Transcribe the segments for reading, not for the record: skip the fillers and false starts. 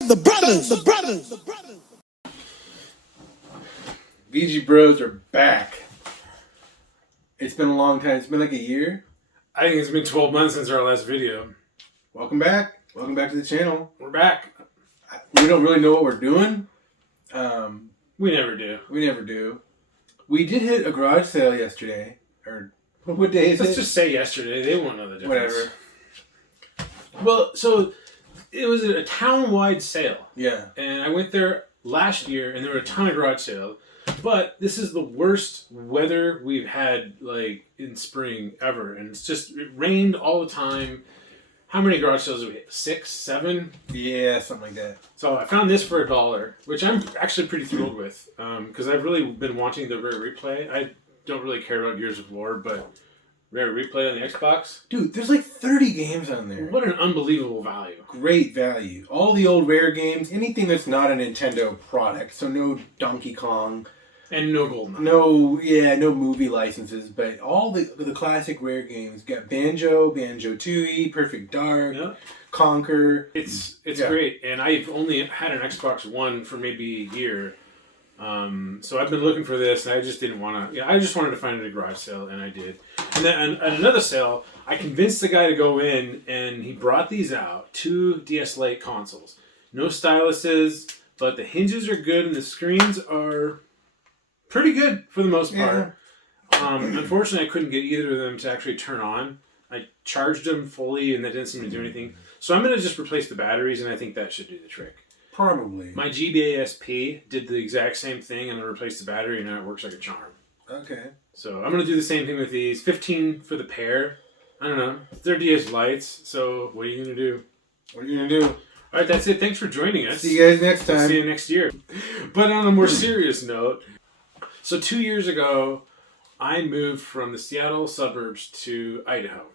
The brothers. VG Bros are back. It's been a long time. It's been like a year. I think it's been 12 months since our last video. Welcome back. Welcome back to the channel. We're back. We don't really know what we're doing. We never do. We never do. We did hit a garage sale yesterday. Or what day is it? Let's just say yesterday. They won't know the difference. Whatever. Well, so it was a town-wide sale. Yeah. And I went there last year, and there were a ton of garage sales. But this is the worst weather we've had, like, in spring ever. And it rained all the time. How many garage sales did we hit? 6, 7? Yeah, something like that. So I found this for $1, which I'm actually pretty thrilled with. Because I've really been wanting the Rare Replay. I don't really care about Gears of War, but Rare Replay on the Xbox. Dude, there's like 30 games on there. What an unbelievable value. Great value. All the old Rare games, anything that's not a Nintendo product. So no Donkey Kong. And no GoldenEye. No movie licenses, but all the classic Rare games. Got Banjo, Banjo-Tooie, Perfect Dark, Yeah. Conquer. It's great, and I've only had an Xbox One for maybe a year. So I've been looking for this, and I just didn't want to. I just wanted to find it at a garage sale, and I did. And then at another sale, I convinced the guy to go in, and he brought these out, 2 DS Lite consoles. No styluses, but the hinges are good, and the screens are pretty good for the most part. Yeah. Unfortunately, I couldn't get either of them to actually turn on. I charged them fully, and that didn't seem to do anything. So I'm going to just replace the batteries, and I think that should do the trick. Probably. My GBASP did the exact same thing, and I replaced the battery, and now it works like a charm. Okay. So I'm going to do the same thing with these. 15 for the pair. I don't know. They're DS Lites, so what are you going to do? What are you going to do? All right, that's it. Thanks for joining us. See you guys next time. See you next year. But on a more serious note, so 2 years ago, I moved from the Seattle suburbs to Idaho.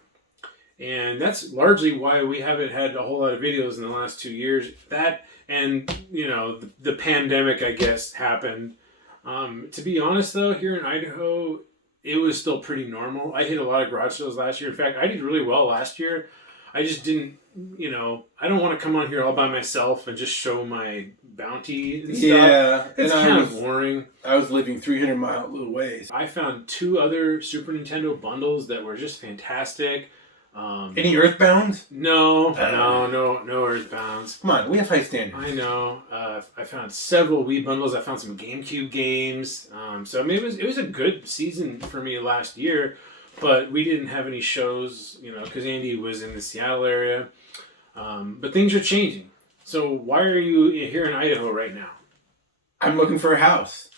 And that's largely why we haven't had a whole lot of videos in the last 2 years. That and, the pandemic, I guess, happened. To be honest, though, here in Idaho, it was still pretty normal. I hit a lot of garage sales last year. In fact, I did really well last year. I just didn't, I don't want to come on here all by myself and just show my bounty and stuff. Yeah. It's kind of boring. I was living 300 miles away. I found 2 other Super Nintendo bundles that were just fantastic. Any Earthbound? No Earthbounds. Come on, we have high standards. I know. I found several Wii bundles. I found some GameCube games. So I mean, it was a good season for me last year, but we didn't have any shows, because Andy was in the Seattle area. But things are changing. So why are you here in Idaho right now? I'm looking for a house.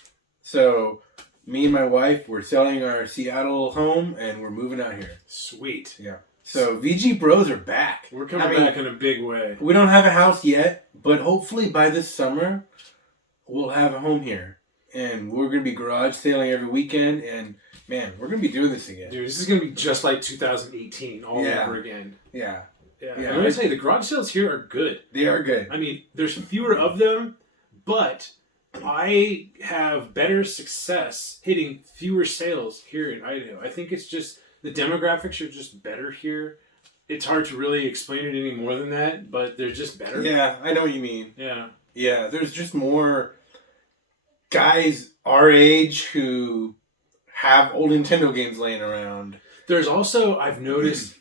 So me and my wife, we're selling our Seattle home, and we're moving out here. Sweet. Yeah. So VG Bros are back. We're coming back in a big way. We don't have a house yet, but hopefully by this summer, we'll have a home here. And we're going to be garage sailing every weekend, and man, we're going to be doing this again. Dude, this is going to be just like 2018 all over again. Yeah. I'm going to tell you, the garage sales here are good. They are good. I mean, there's fewer of them, but I have better success hitting fewer sales here in Idaho. I think it's just, the demographics are just better here. It's hard to really explain it any more than that, but they're just better. Yeah, I know what you mean. Yeah. Yeah, there's just more guys our age who have old Nintendo games laying around. There's also, I've noticed,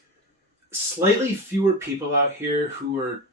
slightly fewer people out here who are,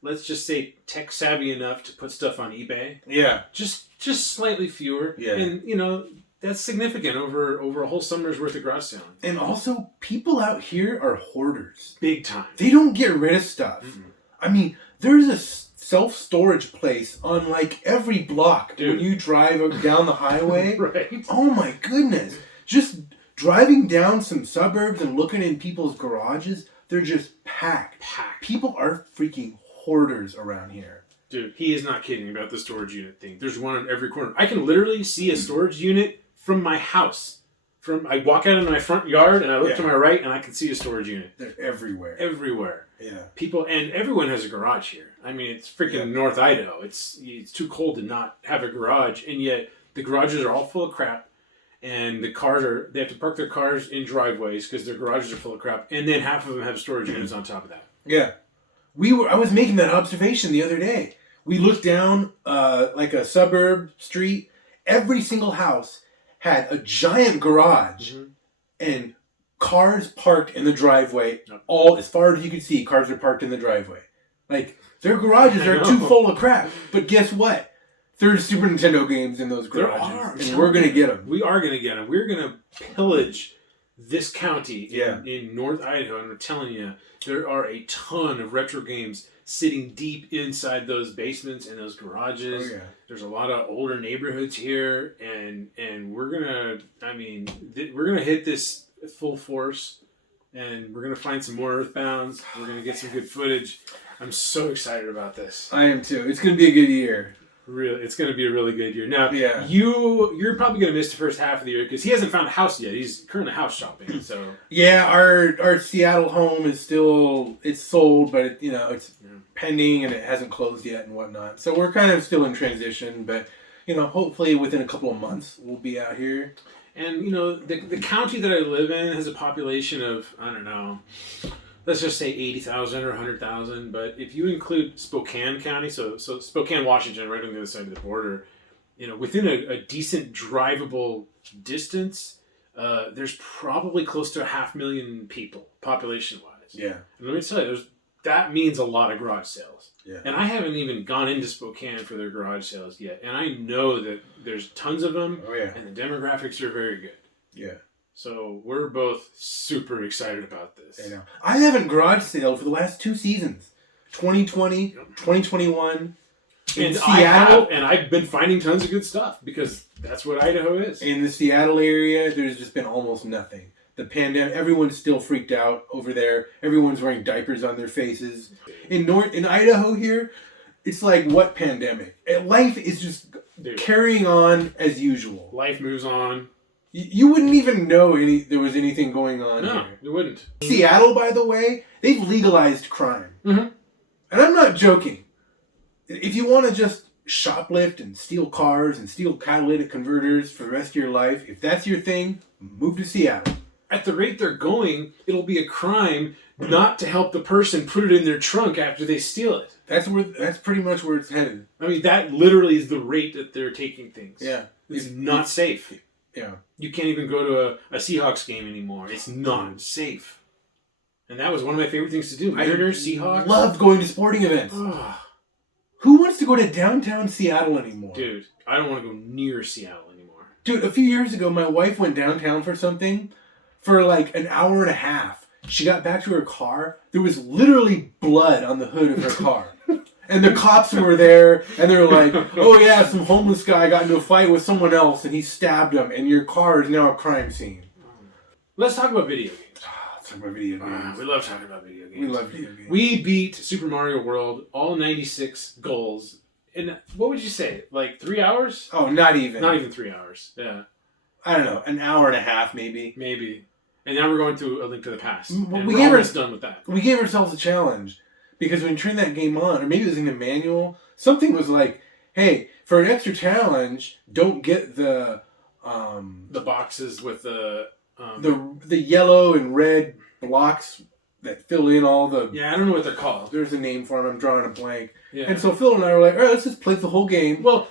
let's just say, tech savvy enough to put stuff on eBay. Yeah. Just slightly fewer. Yeah. And, that's significant over a whole summer's worth of garage selling. And also, people out here are hoarders. Big time. They don't get rid of stuff. Mm-mm. I mean, there's a self-storage place on, like, every block. Dude. When you drive down the highway. Right. Oh, my goodness. Just driving down some suburbs and looking in people's garages, they're just packed. People are freaking hoarders around here. Dude, he is not kidding about the storage unit thing. There's one on every corner. I can literally see a storage unit from my house. I walk out into my front yard and I look to my right and I can see a storage unit. They're everywhere. Everywhere. Yeah. People, and everyone has a garage here. I mean, it's freaking North Idaho. It's too cold to not have a garage, and yet the garages are all full of crap. And the cars they have to park their cars in driveways because their garages are full of crap. And then half of them have storage units on top of that. Yeah. I was making that observation the other day. We looked down like a suburb street. Every single house had a giant garage and cars parked in the driveway. All as far as you could see, cars are parked in the driveway. Like their garages are too full of crap. But guess what? There's Super Nintendo games in those garages, and we're gonna get them. We are gonna get them. We're gonna pillage this county in North Idaho, and I'm telling you, there are a ton of retro games sitting deep inside those basements and those garages. Oh, yeah. There's a lot of older neighborhoods here, and we're gonna, we're gonna hit this full force, and we're gonna find some more Earthbounds. We're gonna get some good footage. I'm so excited about this. I am too. It's gonna be a good year. Really, it's going to be a really good year. Now, yeah. you're probably going to miss the first half of the year because he hasn't found a house yet. He's currently house shopping. So yeah, our Seattle home is still sold, but it's pending and it hasn't closed yet and whatnot. So we're kind of still in transition, but hopefully within a couple of months we'll be out here. And the county that I live in has a population of, I don't know, let's just say 80,000 or 100,000. But if you include Spokane County, so Spokane, Washington, right on the other side of the border, within a decent drivable distance, there's probably close to 500,000 people, population-wise. Yeah. And let me tell you, that means a lot of garage sales. Yeah. And I haven't even gone into Spokane for their garage sales yet. And I know that there's tons of them. Oh, yeah. And the demographics are very good. Yeah. So we're both super excited about this. I know. I haven't garage sale for the last 2 seasons. 2020, 2021. In Seattle. I've been finding tons of good stuff because that's what Idaho is. In the Seattle area, there's just been almost nothing. The pandemic, everyone's still freaked out over there. Everyone's wearing diapers on their faces. In Idaho here, it's like, what pandemic? Life is just carrying on as usual. Life moves on. You wouldn't even know there was anything going on here. No, you wouldn't. Seattle, by the way, they've legalized crime. Mm-hmm. And I'm not joking. If you want to just shoplift and steal cars and steal catalytic converters for the rest of your life, if that's your thing, move to Seattle. At the rate they're going, it'll be a crime not to help the person put it in their trunk after they steal it. That's pretty much where it's headed. I mean, that literally is the rate that they're taking things. Yeah. It's not safe. Yeah. You can't even go to a Seahawks game anymore. It's not safe. And that was one of my favorite things to do. Mariners, Seahawks. Loved going to sporting events. Who wants to go to downtown Seattle anymore? Dude, I don't want to go near Seattle anymore. Dude, a few years ago, my wife went downtown for something for like an hour and a half. She got back to her car. There was literally blood on the hood of her car. And the cops were there, and they're like, oh yeah, some homeless guy got into a fight with someone else, and he stabbed him, and your car is now a crime scene. Let's talk about video games. Let's talk about video games. We love talking about video games. We love video games. We beat Super Mario World, all 96 goals, in, what would you say, like 3 hours? Oh, not even. Not even 3 hours, yeah. I don't know, an hour and a half, maybe. Maybe. And now we're going to A Link to the Past. Well, and we're almost done with that. We gave ourselves a challenge. Because when you turn that game on, or maybe it was in the manual, something was like, hey, for an extra challenge, don't get the boxes with the yellow and red blocks that fill in all the... Yeah, I don't know what they're called. There's a name for them. I'm drawing a blank. Yeah. And so Phil and I were like, all right, let's just play the whole game. Well,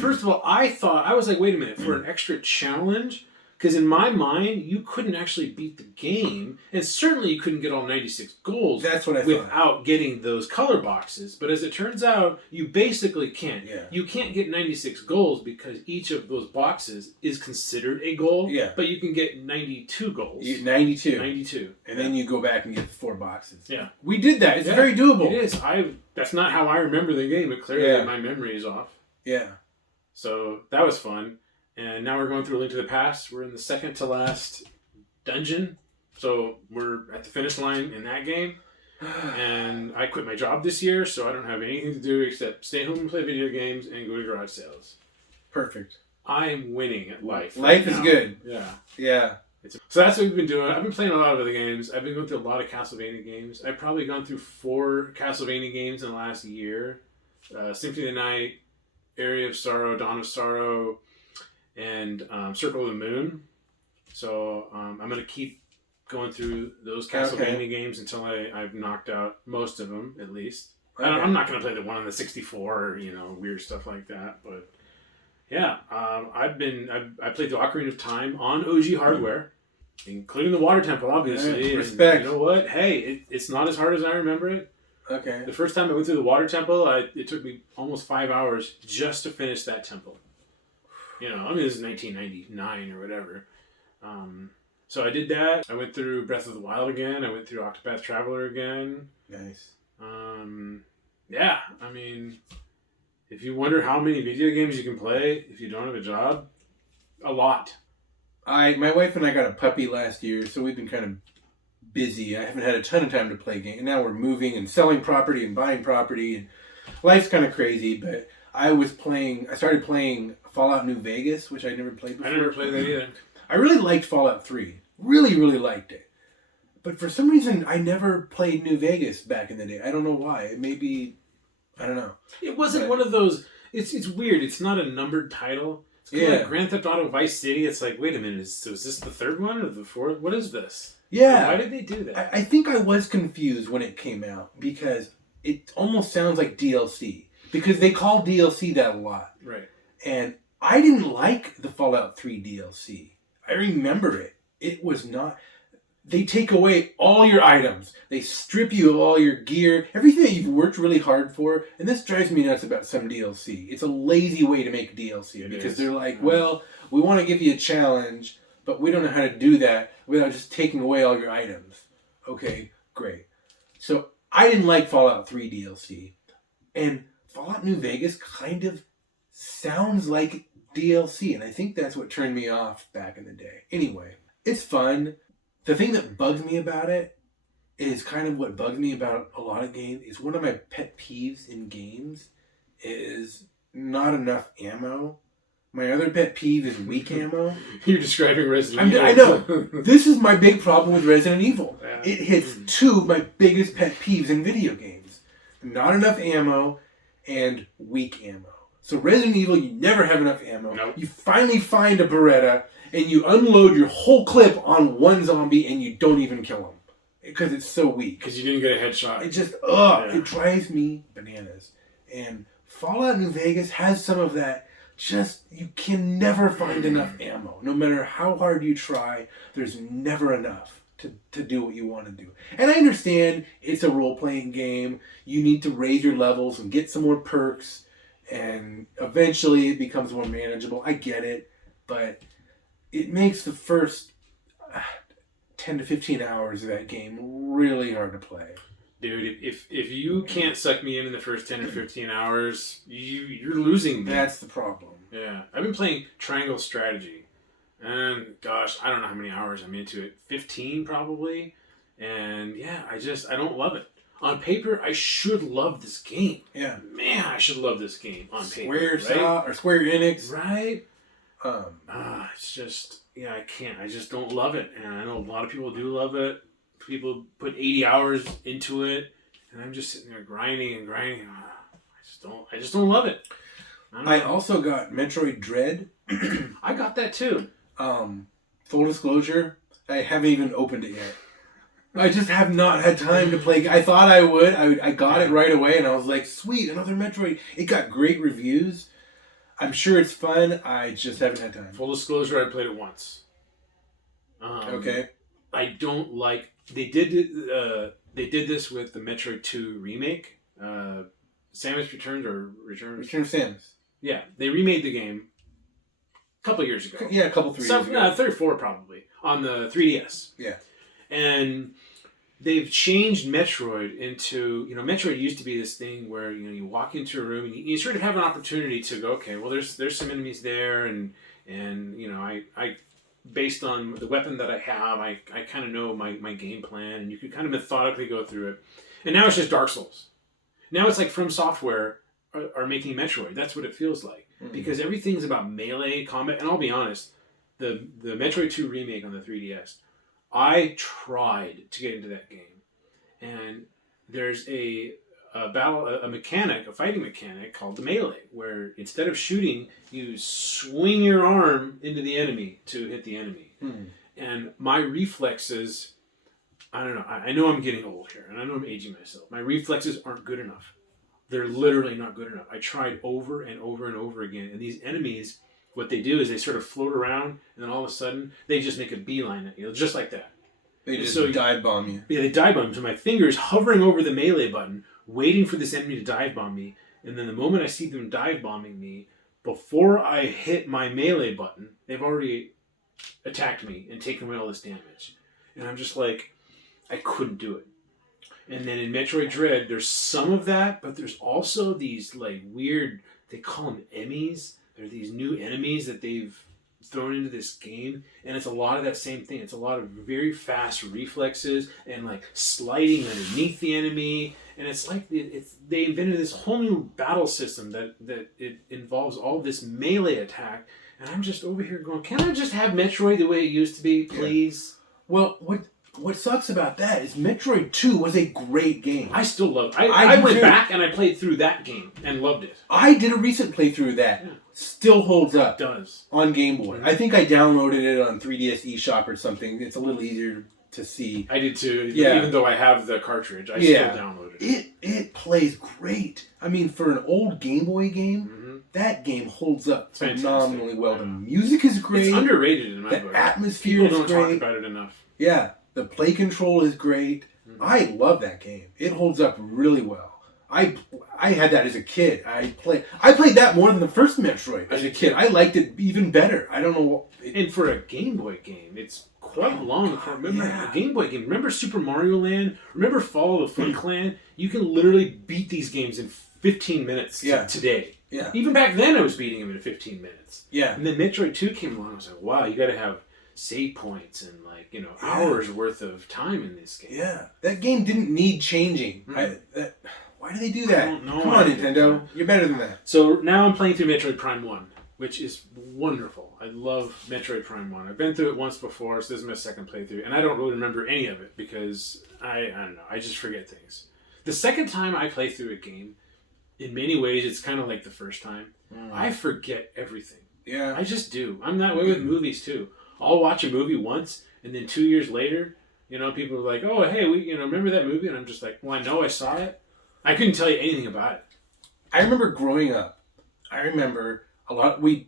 first of all, I was like, wait a minute, for an extra challenge? Because in my mind, you couldn't actually beat the game, and certainly you couldn't get all 96 goals. That's what I thought. Without getting those color boxes. But as it turns out, you basically can't. Yeah. You can't get 96 goals because each of those boxes is considered a goal. Yeah. But you can get 92 goals. 92. 92. And then you go back and get the 4 boxes. Yeah. We did that. It's very doable. It is. That's not how I remember the game, but clearly my memory is off. Yeah. So that was fun. And now we're going through A Link to the Past. We're in the second to last dungeon. So we're at the finish line in that game. And I quit my job this year, so I don't have anything to do except stay home and play video games and go to garage sales. Perfect. I am winning at life. Life is good. Yeah. Yeah. So that's what we've been doing. I've been playing a lot of other games. I've been going through a lot of Castlevania games. I've probably gone through 4 Castlevania games in the last year. Symphony of the Night, Area of Sorrow, Dawn of Sorrow, and Circle of the Moon. So I'm going to keep going through those Castlevania games until I've knocked out most of them, at least. Okay. I'm not going to play the one on the 64 or, weird stuff like that. But, yeah, I played the Ocarina of Time on OG hardware, including the Water Temple, obviously. Respect. And you know what? Hey, it's not as hard as I remember it. Okay. The first time I went through the Water Temple, it took me almost 5 hours just to finish that temple. This is 1999 or whatever. So I did that. I went through Breath of the Wild again. I went through Octopath Traveler again. Nice. Yeah, if you wonder how many video games you can play if you don't have a job, a lot. My wife and I got a puppy last year, so we've been kind of busy. I haven't had a ton of time to play games. And now we're moving and selling property and buying property, and life's kind of crazy. But I started playing Fallout New Vegas, which I never played before. I never played that either. I really liked Fallout 3. Really, really liked it. But for some reason, I never played New Vegas back in the day. I don't know why. Maybe, I don't know. It wasn't one of those... It's weird. It's not a numbered title. It's kind of like Grand Theft Auto Vice City. It's like, wait a minute, is this the third one or the fourth? What is this? Yeah. Why did they do that? I think I was confused when it came out because it almost sounds like DLC. Because they call DLC that a lot. Right. And I didn't like the Fallout 3 DLC. I remember it. It was not... They take away all your items. They strip you of all your gear. Everything that you've worked really hard for. And this drives me nuts about some DLC. It's a lazy way to make DLC. Because they're like, well, we want to give you a challenge, but we don't know how to do that without just taking away all your items. Okay, great. So I didn't like Fallout 3 DLC. And Fallout New Vegas kind of sounds like DLC. And I think that's what turned me off back in the day. Anyway, it's fun. The thing that bugs me about it is kind of what bugs me about a lot of games. It's one of my pet peeves in games is not enough ammo. My other pet peeve is weak ammo. You're describing Resident Evil. I know. This is my big problem with Resident Evil. Yeah. It hits two of my biggest pet peeves in video games. Not enough ammo and weak ammo. So Resident Evil, you never have enough ammo. Nope. You finally find a Beretta and you unload your whole clip on one zombie and you don't even kill him. Because it's so weak. Because you didn't get a headshot. It just, it drives me bananas. And Fallout New Vegas has some of that. Just, you can never find enough ammo. No matter how hard you try, there's never enough to do what you want to do. And I understand it's a role-playing game. You need to raise your levels and get some more perks. And eventually it becomes more manageable. I get it. But it makes the first 10 to 15 hours of that game really hard to play. Dude, if you can't suck me in the first 10 or 15 hours, you're losing me. That's the problem. Yeah. I've been playing Triangle Strategy. And, gosh, I don't know how many hours I'm into it. 15, probably. And, yeah, I don't love it. On paper, I should love this game. Yeah. Man, I should love this game on paper. Square Enix. Right? It's just, I can't. I just don't love it. And I know a lot of people do love it. People put 80 hours into it. And I'm just sitting there grinding and grinding. I just don't love it. I also got Metroid Dread. I got that too. Full disclosure, I haven't even opened it yet. I just have not had time to play. I thought I would. I got it right away, and I was like, sweet, another Metroid. It got great reviews. I'm sure it's fun. I just haven't had time. Full disclosure, I played it once. Okay. I don't like... They did this with the Metroid 2 remake. Samus Returns or Returns? Return of Samus. Yeah, they remade the game a couple years ago. Yeah, a couple, 3 years ago. 3 or 4 probably, on the 3DS. Yeah. And they've changed Metroid into, Metroid used to be this thing where, you walk into a room and you sort of have an opportunity to go, okay, well, there's some enemies there, and I based on the weapon that I have, I kind of know my game plan, and you could kind of methodically go through it. And now it's just Dark Souls. Now it's like From Software are making Metroid. That's what it feels like. Mm-hmm. Because everything's about melee combat. And I'll be honest, the Metroid 2 remake on the 3DS, I tried to get into that game. And there's a fighting mechanic called the melee, where instead of shooting, you swing your arm into the enemy to hit the enemy. Mm-hmm. And my reflexes I don't know. I know I'm getting old here, and I know I'm aging myself. My reflexes aren't good enough. They're literally not good enough. I tried over and over and over again, and these enemies, what they do is they sort of float around, and then all of a sudden they just make a beeline at you, just like that. They just so dive bomb you. Yeah, they dive bomb. So my fingers hovering over the melee button, waiting for this enemy to dive bomb me, and then the moment I see them dive bombing me, before I hit my melee button, they've already attacked me and taken away all this damage, and I'm just like, I couldn't do it. And then in Metroid Dread, there's some of that, but there's also these like weird, they call them enemies. They're these new enemies that they've thrown into this game, and it's a lot of that same thing. It's a lot of very fast reflexes and like sliding underneath the enemy, and it's like they invented this whole new battle system that it involves all this melee attack, and I'm just over here going, can I just have Metroid the way it used to be, please? Yeah. Well, what sucks about that is Metroid 2 was a great game. I still love it. I went back and I played through that game and loved it. I did a recent playthrough of that. Yeah. Still holds up. It does. On Game Boy. Mm-hmm. I think I downloaded it on 3DS eShop or something. It's a little easier to see. I did too. Yeah. Even though I have the cartridge, I still downloaded it. It plays great. I mean, for an old Game Boy game, that game holds up phenomenally well. The music is great. It's underrated in my book. The atmosphere is great. People don't talk about it enough. Yeah. The play control is great. Mm-hmm. I love that game. It holds up really well. I had that as a kid. I played that more than the first Metroid as a kid. I liked it even better. I don't know. And for a Game Boy game, it's quite long. Remember a Game Boy game? Remember Super Mario Land? Remember Fall of the Foot Clan? You can literally beat these games in 15 minutes today. Yeah. Even back then, I was beating them in 15 minutes. Yeah. And then Metroid 2 came along. I was like, wow, you got to have save points and hours worth of time in this game. Yeah. That game didn't need changing. Mm-hmm. Why do they do that? I don't know. Come on, Nintendo. You're better than that. So now I'm playing through Metroid Prime 1, which is wonderful. I love Metroid Prime 1. I've been through it once before, so this is my second playthrough. And I don't really remember any of it because I don't know. I just forget things. The second time I play through a game, in many ways, it's kind of like the first time. I forget everything. Yeah. I just do. I'm that way with movies, too. I'll watch a movie once, and then 2 years later, people are like, oh, hey, we remember that movie? And I'm just like, well, I know I saw it. I couldn't tell you anything about it. I remember growing up. I remember a lot. We'd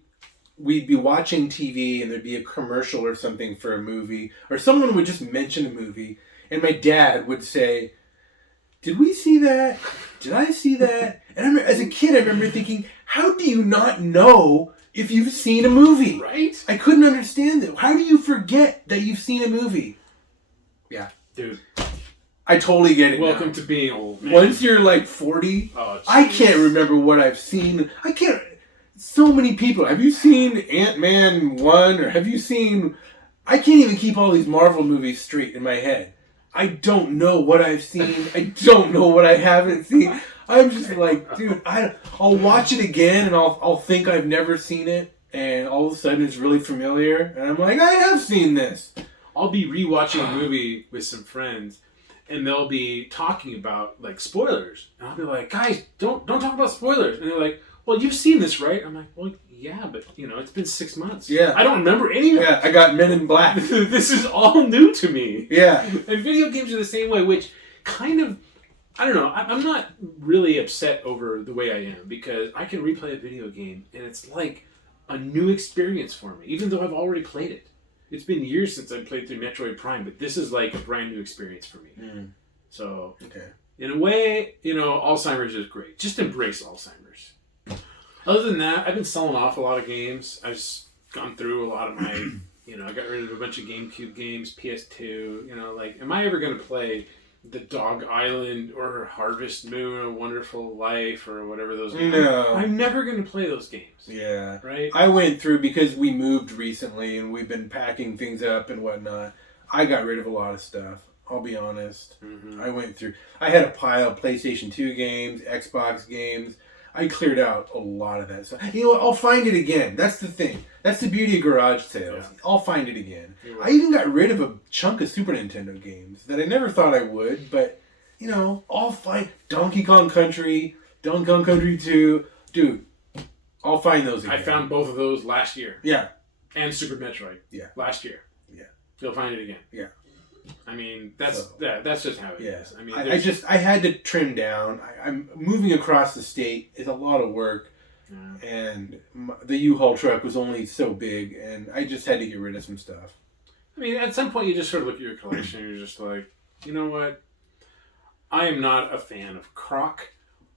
be watching TV and there'd be a commercial or something for a movie, or someone would just mention a movie, and my dad would say, "Did we see that? Did I see that?" And I remember, as a kid, I remember thinking, "How do you not know if you've seen a movie?" Right? I couldn't understand it. How do you forget that you've seen a movie? Yeah, dude. I totally get it. Welcome to being old, man. Once you're like 40, I can't remember what I've seen. I can't. So many people. Have you seen Ant-Man 1? Or have you seen... I can't even keep all these Marvel movies straight in my head. I don't know what I've seen. I don't know what I haven't seen. I'm just like, dude, I'll watch it again and I'll think I've never seen it. And all of a sudden it's really familiar. And I'm like, I have seen this. I'll be rewatching a movie with some friends. And they'll be talking about, like, spoilers. And I'll be like, guys, don't talk about spoilers. And they're like, well, you've seen this, right? I'm like, well, yeah, but, it's been 6 months. Yeah. I don't remember any of it. Yeah, I got Men in Black. This is all new to me. Yeah. And video games are the same way, which kind of, I don't know, I'm not really upset over the way I am. Because I can replay a video game, and it's like a new experience for me, even though I've already played it. It's been years since I played through Metroid Prime, but this is like a brand new experience for me. So, in a way, Alzheimer's is great. Just embrace Alzheimer's. Other than that, I've been selling off a lot of games. I've just gone through a lot of my, I got rid of a bunch of GameCube games, PS2, am I ever going to play the Dog Island or Harvest Moon, A Wonderful Life, or whatever those games are? No. I'm never going to play those games. Yeah. Right? I went through, because we moved recently and we've been packing things up and whatnot, I got rid of a lot of stuff. I'll be honest. I went through, I had a pile of PlayStation 2 games, Xbox games. I cleared out a lot of that stuff. I'll find it again. That's the thing. That's the beauty of garage sales. Yeah. I'll find it again. I even got rid of a chunk of Super Nintendo games that I never thought I would, but, I'll find Donkey Kong Country, Donkey Kong Country 2. Dude, I'll find those again. I found both of those last year. Yeah. And Super Metroid. Yeah. Last year. Yeah. You'll find it again. Yeah. I mean, that's just how it is. I mean, I had to trim down. I'm moving across the state. It's a lot of work. Yeah. And the U-Haul truck was only so big, and I just had to get rid of some stuff. I mean, at some point you just sort of look at your collection and you're just like, you know what? I am not a fan of Croc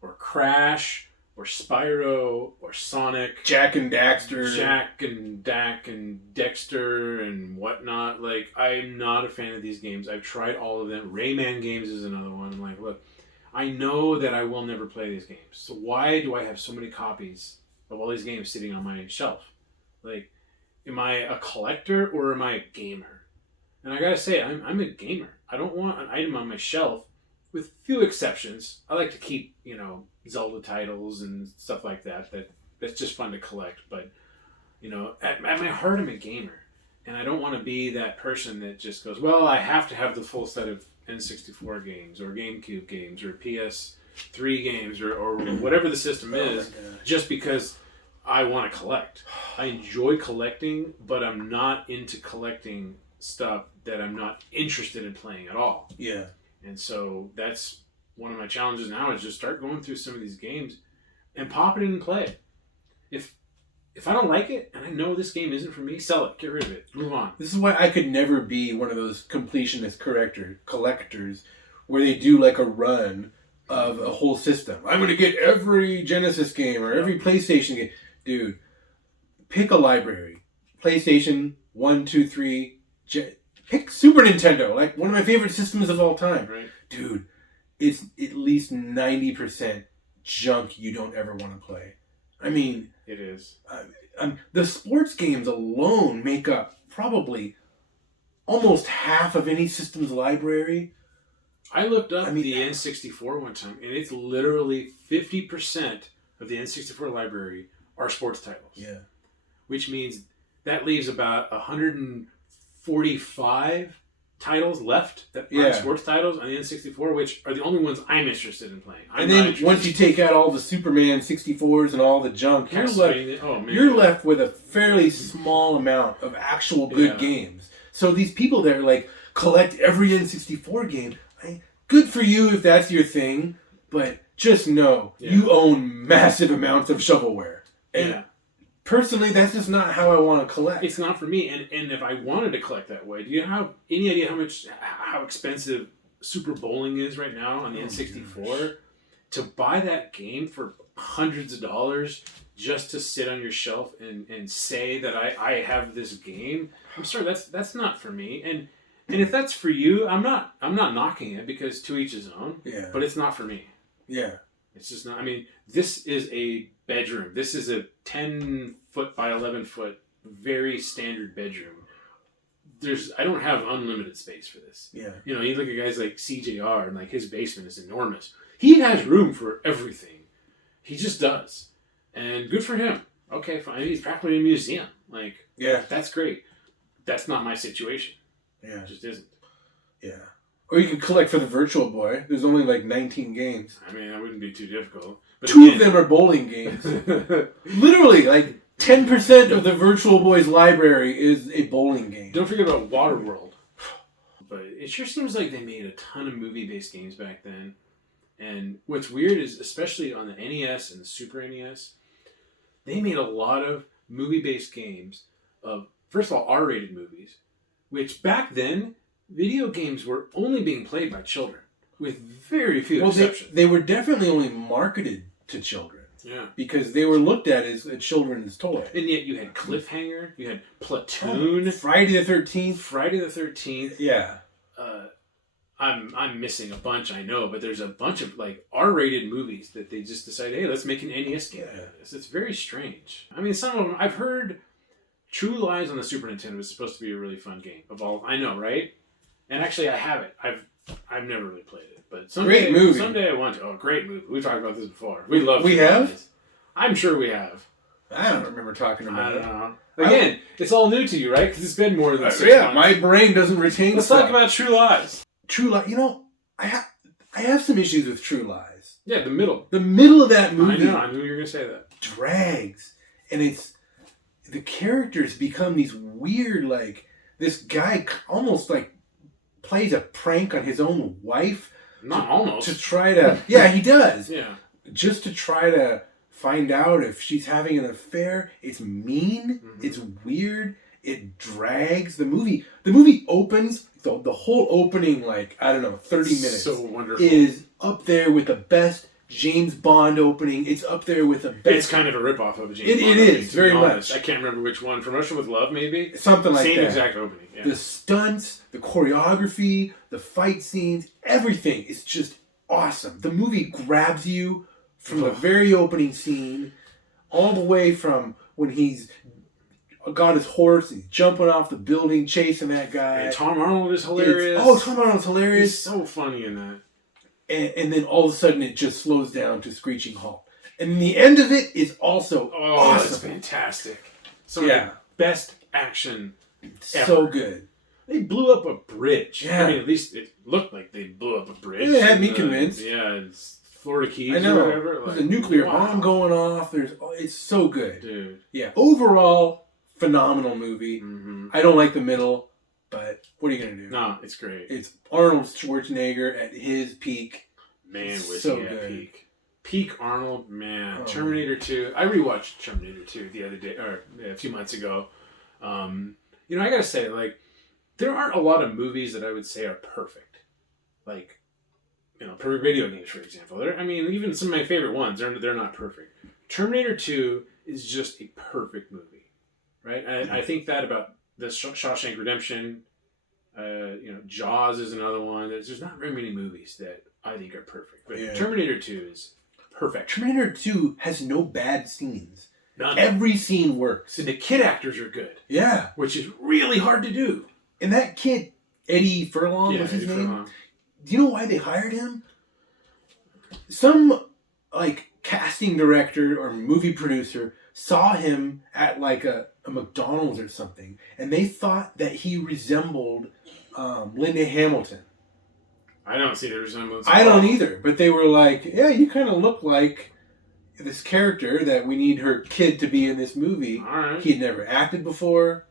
or Crash or Spyro or Sonic. Jack and Daxter. Jack and Dak and Dexter and whatnot. Like, I'm not a fan of these games. I've tried all of them. Rayman games is another one. I'm like, look, I know that I will never play these games. So why do I have so many copies of all these games sitting on my shelf? Like, am I a collector or am I a gamer? And I gotta say, I'm a gamer. I don't want an item on my shelf, with few exceptions. I like to keep, Zelda titles and stuff like that. That's just fun to collect. But, at my heart, I'm a gamer. And I don't want to be that person that just goes, well, I have to have the full set of N64 games or GameCube games or PS3 games or whatever the system is, just because I want to collect. I enjoy collecting, but I'm not into collecting stuff that I'm not interested in playing at all. Yeah. And so that's one of my challenges now, is just start going through some of these games and pop it in and play it. If I don't like it and I know this game isn't for me, sell it, get rid of it, move on. This is why I could never be one of those completionist collectors where they do like a run of a whole system. I'm going to get every Genesis game or every PlayStation game. Dude, pick a library. PlayStation 1, 2, 3. Pick Super Nintendo, like one of my favorite systems of all time. Right. Dude, it's at least 90% junk you don't ever want to play. I mean... It is. The sports games alone make up probably almost half of any system's library. I looked up the N64 one time, and it's literally 50% of the N64 library are sports titles. Yeah. Which means that leaves about 145 titles left that are sports titles on the N64, which are the only ones I'm interested in playing. And then once you take out all the Superman 64s and all the junk, you're left with a fairly small amount of actual good games. So these people that are collect every N64 game, good for you if that's your thing, but just know you own massive amounts of shovelware. And personally, that's just not how I want to collect. It's not for me. And if I wanted to collect that way, do you have any idea how expensive Super Bowling is right now on the N64? Gosh. To buy that game for hundreds of dollars just to sit on your shelf and say that I have this game, I'm sorry, that's not for me. And if that's for you, I'm not knocking it, because to each his own. Yeah. But it's not for me. Yeah. It's just not. I mean, this is a bedroom. This is a 10-foot by 11-foot, very standard bedroom. I don't have unlimited space for this. Yeah. You look at guys like CJR, and his basement is enormous. He has room for everything. He just does. And good for him. Okay, fine. He's practically in a museum. That's great. That's not my situation. Yeah. It just isn't. Yeah. Or you could collect for the Virtual Boy. There's only 19 games. I mean, that wouldn't be too difficult. But Two of them are bowling games. Literally, 10% of the Virtual Boy's library is a bowling game. Don't forget about Waterworld. But it sure seems like they made a ton of movie-based games back then. And what's weird is, especially on the NES and the Super NES, they made a lot of movie-based games of, first of all, R-rated movies, which back then, video games were only being played by children, with very few exceptions. They were definitely only marketed to children. Yeah. Because they were looked at as a children's toy. And yet you had Cliffhanger, you had Platoon. Friday the 13th. Friday the 13th. Yeah. I'm missing a bunch, I know, but there's a bunch of R-rated movies that they just decided, hey, let's make an NES game out of this. It's very strange. I mean, some of them, I've heard True Lies on the Super Nintendo was supposed to be a really fun game. I know, right? And actually, I have it. I've never really played it, but someday I want to. Oh, great movie! We've talked about this before. We have. Movies. I'm sure we have. I don't remember talking about it. I don't know. Again, it's all new to you, right? Because it's been more than 6 months. My brain doesn't retain. Let's talk about True Lies. True Lies. I have some issues with True Lies. Yeah, the middle of that movie. I knew you were going to say that. Drags, and the characters become these weird, this guy almost plays a prank on his own wife. Not almost. To try to... Yeah, he does. Yeah. Just to try to find out if she's having an affair. It's mean. Mm-hmm. It's weird. It drags. The movie opens... The whole opening, 30 minutes... So wonderful. ...is up there with the best James Bond opening. It's up there with the best... It's kind of a ripoff of a James Bond. It is, very much. I can't remember which one. From Russia with Love, maybe? Something like that. Same exact opening, yeah. The stunts, the choreography, the fight scenes, everything is just awesome. The movie grabs you from the very opening scene all the way from when he's got his horse and he's jumping off the building, chasing that guy. And Tom Arnold is hilarious. Tom Arnold's hilarious. He's so funny in that. And then all of a sudden it just slows down to screeching halt. And the end of it is also awesome. That's fantastic. Some of the best action ever. So good. They blew up a bridge. Yeah. I mean, at least it looked like they blew up a bridge. Yeah, it had me convinced. Yeah, it's Florida Keys I know. or whatever. There's a nuclear bomb going off. It's so good. Dude. Yeah. Overall, phenomenal movie. Mm-hmm. I don't like the middle, but what are you going to do? No, it's great. It's Arnold Schwarzenegger at his peak. Man, was so he at good. peak. Peak Arnold, man. Oh. Terminator 2. I rewatched Terminator 2 the other day, or a few months ago. I gotta say, there aren't a lot of movies that I would say are perfect. Perfect video games, for example. Even some of my favorite ones, they're not perfect. Terminator 2 is just a perfect movie, right? I think that about the Shawshank Redemption. Jaws is another one. There's not very many movies that I think are perfect. But Terminator 2 is perfect. Terminator 2 has no bad scenes. None. Every scene works. And the kid actors are good. Yeah. Which is really hard to do. And that kid, Eddie Furlong, was his name? Furlong. Do you know why they hired him? Some, casting director or movie producer saw him at, a McDonald's or something, and they thought that he resembled Linda Hamilton. I don't see the resemblance. I don't either, but they were like, yeah, you kind of look like this character that we need her kid to be in this movie. All right. He had never acted before,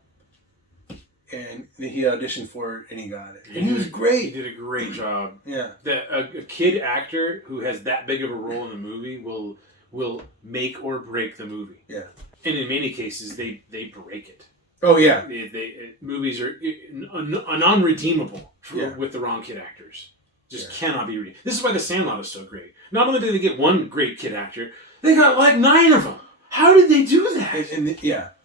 and he auditioned for it, and he got it. And he was great. He did a great job. Yeah. A kid actor who has that big of a role in the movie will make or break the movie. Yeah. And in many cases, they break it. Oh, yeah. Movies are non-redeemable with the wrong kid actors. Just cannot be redeemed. This is why The Sandlot is so great. Not only did they get one great kid actor, they got 9 of them. How did they do that?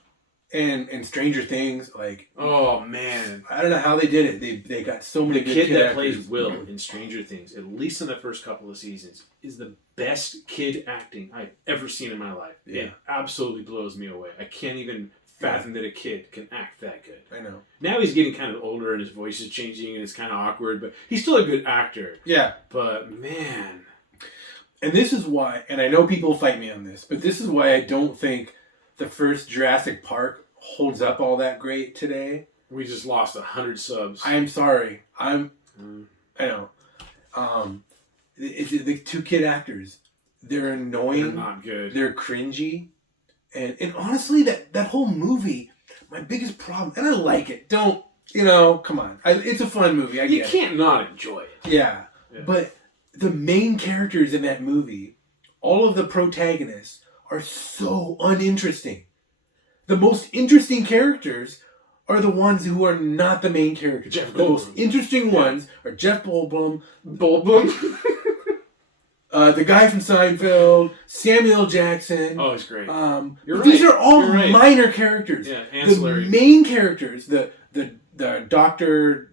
And Stranger Things, oh man, I don't know how they did it. They got so many good kid that actors. plays Will in Stranger Things, at least in the first couple of seasons, is the best kid acting I've ever seen in my life. Yeah. It absolutely blows me away. I can't even fathom that a kid can act that good. I know. Now he's getting kind of older and his voice is changing and it's kind of awkward, but he's still a good actor. Yeah. But man. And this is why, and I know people fight me on this, but this is why I don't think the first Jurassic Park holds up all that great today. We just lost 100 subs. I'm sorry. I know. The two kid actors, they're annoying. They're not good. They're cringy. And honestly, that whole movie, my biggest problem, and I like it. Don't, come on. It's a fun movie. You can't not enjoy it. Yeah. But the main characters in that movie, all of the protagonists, are so uninteresting. The most interesting characters are the ones who are not the main characters. Jeff Goldblum. The most interesting ones are Jeff Goldblum, the guy from Seinfeld, Samuel Jackson. Oh, he's great. These are all minor characters. Yeah, ancillary. The main characters, the Dr.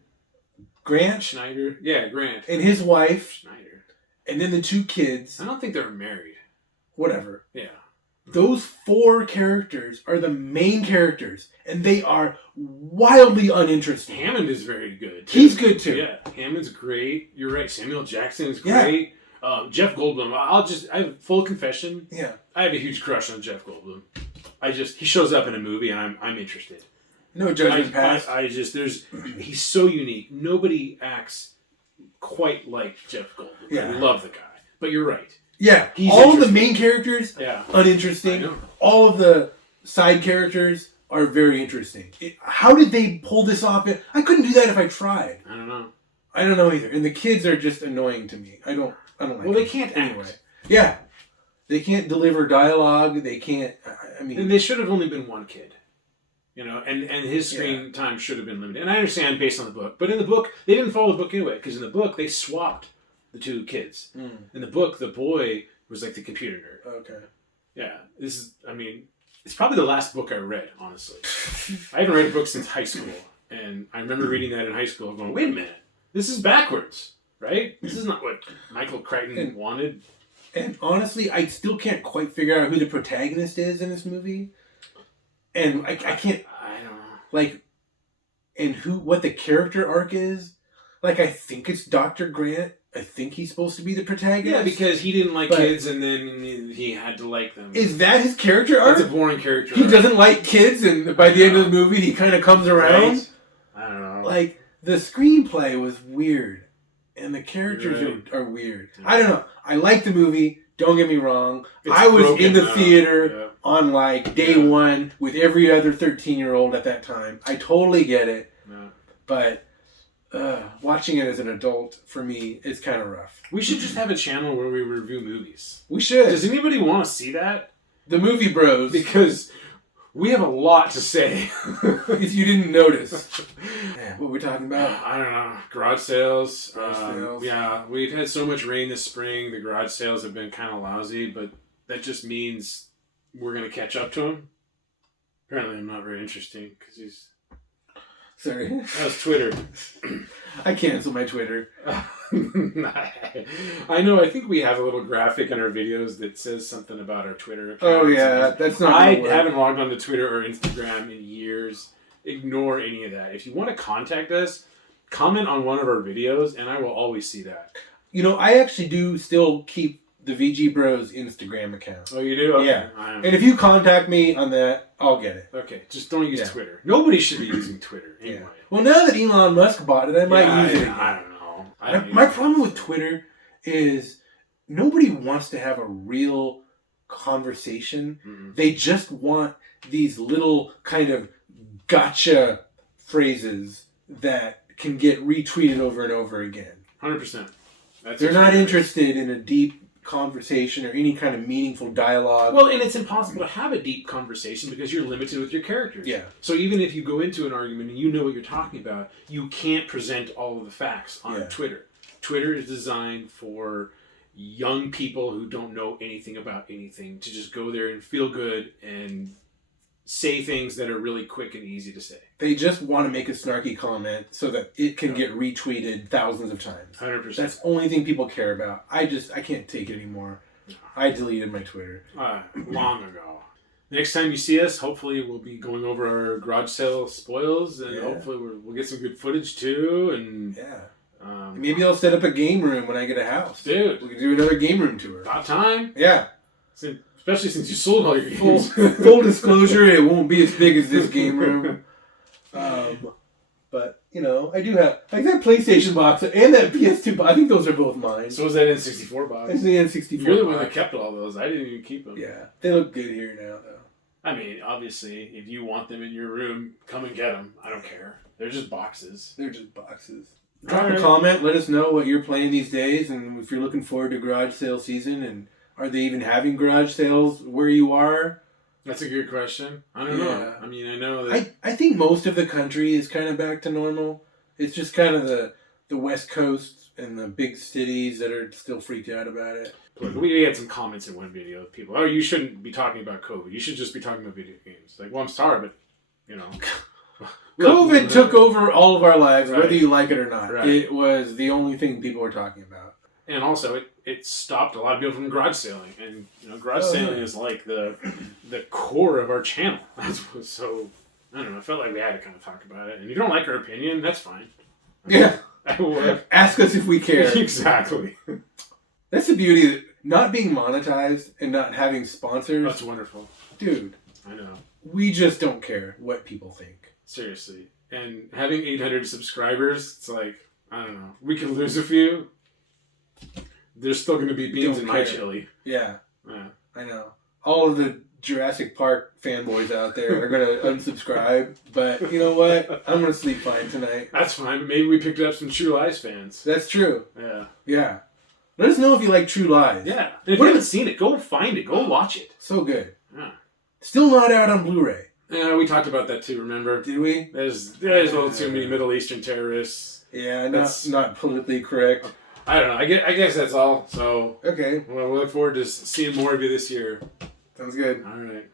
Grant. Schneider. Yeah, Grant. And his wife. Schneider. And then the two kids. I don't think they're married. Whatever. Yeah. Those 4 characters are the main characters, and they are wildly uninteresting. Hammond is very good, too. He's good, too. Yeah, Hammond's great. You're right. Samuel Jackson is great. Yeah. Jeff Goldblum. I have full confession. Yeah. I have a huge crush on Jeff Goldblum. He shows up in a movie, and I'm interested. No judgment passed. He's so unique. Nobody acts quite like Jeff Goldblum. Yeah. I love the guy. But you're right. Yeah, all of the main characters, uninteresting. All of the side characters are very interesting. How did they pull this off? I couldn't do that if I tried. I don't know. I don't know either. And the kids are just annoying to me. I don't like Well, them. they can't act. Anyway. Yeah. They can't deliver dialogue. They can't... I mean... And they should have only been one kid. And his screen time should have been limited. And I understand based on the book. But in the book, they didn't follow the book anyway. Because in the book, they swapped the two kids. In the book, the boy was like the computer nerd. Okay. Yeah. It's probably the last book I read, honestly. I haven't read a book since high school. And I remember reading that in high school going, wait a minute. This is backwards. Right? This is not what Michael Crichton wanted. And honestly, I still can't quite figure out who the protagonist is in this movie. And I can't... I don't know. Like, and what the character arc is. Like, I think it's Dr. Grant. I think he's supposed to be the protagonist. Yeah, because he didn't like kids and then he had to like them. Is that his character arc? It's a boring character He arc. doesn't like kids, and by the end of the movie, he kind of comes around. Right? I don't know. Like, the screenplay was weird. And the characters are weird. Yeah. I don't know. I like the movie. Don't get me wrong. I was in the theater on like day one with every other 13-year-old at that time. I totally get it. Yeah. But watching it as an adult, for me, is kind of rough. We should just have a channel where we review movies. We should. Does anybody want to see that? The Movie Bros. Because we have a lot to say. If you didn't notice. Man, what are we talking about? I don't know. Garage sales. Sales. Yeah, we've had so much rain this spring. The garage sales have been kind of lousy, but that just means we're going to catch up to them. Apparently I'm not very interesting because he's... Sorry. That was Twitter. I cancel my Twitter. I know. I think we have a little graphic in our videos that says something about our Twitter account. Oh, yeah. That's not I haven't logged on to Twitter or Instagram in years. Ignore any of that. If you want to contact us, comment on one of our videos, and I will always see that. You know, I actually do still keep the VG Bros Instagram account. Oh, you do? Okay. Yeah. And if you contact me on that, I'll get it. Okay. Just don't use Twitter. Nobody should be using Twitter anyway. Yeah. Well, now that Elon Musk bought it, I might use it again. I don't know. My problem with Twitter is nobody wants to have a real conversation. Mm-hmm. They just want these little kind of gotcha phrases that can get retweeted over and over again. 100%. They're not interested in a deep conversation or any kind of meaningful dialogue. Well, and it's impossible to have a deep conversation because you're limited with your characters. Yeah. So even if you go into an argument and you know what you're talking about, you can't present all of the facts on Twitter. Twitter is designed for young people who don't know anything about anything to just go there and feel good and say things that are really quick and easy to say. They just want to make a snarky comment so that it can get retweeted thousands of times. 100%. That's the only thing people care about. I can't take it anymore. I deleted my Twitter. Long ago. Next time you see us, hopefully we'll be going over our garage sale spoils, and hopefully we'll get some good footage too. And maybe I'll set up a game room when I get a house. Dude. We can do another game room tour. About time. Yeah. Especially since you sold all your games. Full disclosure, it won't be as big as this game room. But, you know, I do have... Like that PlayStation box and that PS2 box. I think those are both mine. So was that N64 box? It's the N64 You're the one that kept all those. I didn't even keep them. Yeah. They look good here now, though. I mean, obviously, if you want them in your room, come and get them. I don't care. They're just boxes. Drop a comment. Let us know what you're playing these days and if you're looking forward to garage sale season and are they even having garage sales where you are? That's a good question. I don't know. I mean, I know that... I think most of the country is kind of back to normal. It's just kind of the West Coast and the big cities that are still freaked out about it. We had some comments in one video of people, you shouldn't be talking about COVID. You should just be talking about video games. Like, well, I'm sorry, but, you know... COVID took over all of our lives, whether you like it or not. Right. It was the only thing people were talking about. And also, it stopped a lot of people from garage sailing. And, you know, garage sailing is like the core of our channel. So, I don't know, I felt like we had to kind of talk about it. And if you don't like our opinion, that's fine. Yeah. Ask us if we care. Exactly. That's the beauty of not being monetized and not having sponsors. That's wonderful. Dude. I know. We just don't care what people think. Seriously. And having 800 subscribers, it's like, I don't know. We could lose a few. There's still going to be beans in my chili. Yeah. I know. All of the Jurassic Park fanboys out there are going to unsubscribe. But you know what? I'm going to sleep fine tonight. That's fine. But maybe we picked up some True Lies fans. That's true. Yeah. Yeah. Let us know if you like True Lies. Yeah. And if you haven't seen it, go find it. Go watch it. So good. Yeah. Still not out on Blu-ray. Yeah, we talked about that too, remember? Did we? There's a little too many Middle Eastern terrorists. Yeah, not politically correct. I don't know. I guess that's all. So Okay. well, we look forward to seeing more of you this year. Sounds good. All right.